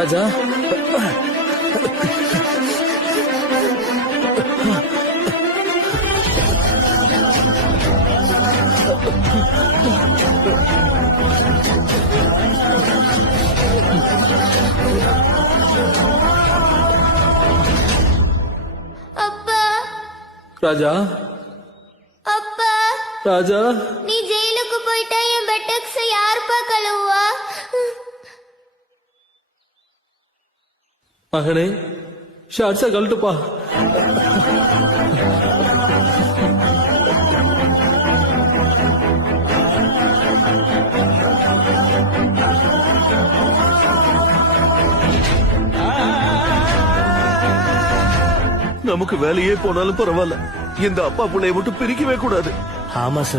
ராஜா அப்பா ராஜா அப்பா ராஜா நீ ஜெயிலுக்கு போயிட்டா என் பெட்டக்ஸ் யாருப்பா கழுவுவா? மகனே ஷார்ட்ஸா கழட்டுப்பா. நமக்கு வேலையே போனாலும் பரவாயில்ல, இந்த அப்பா பிள்ளைய மட்டும் பிரிக்கவே கூடாது. ஆமா சார்.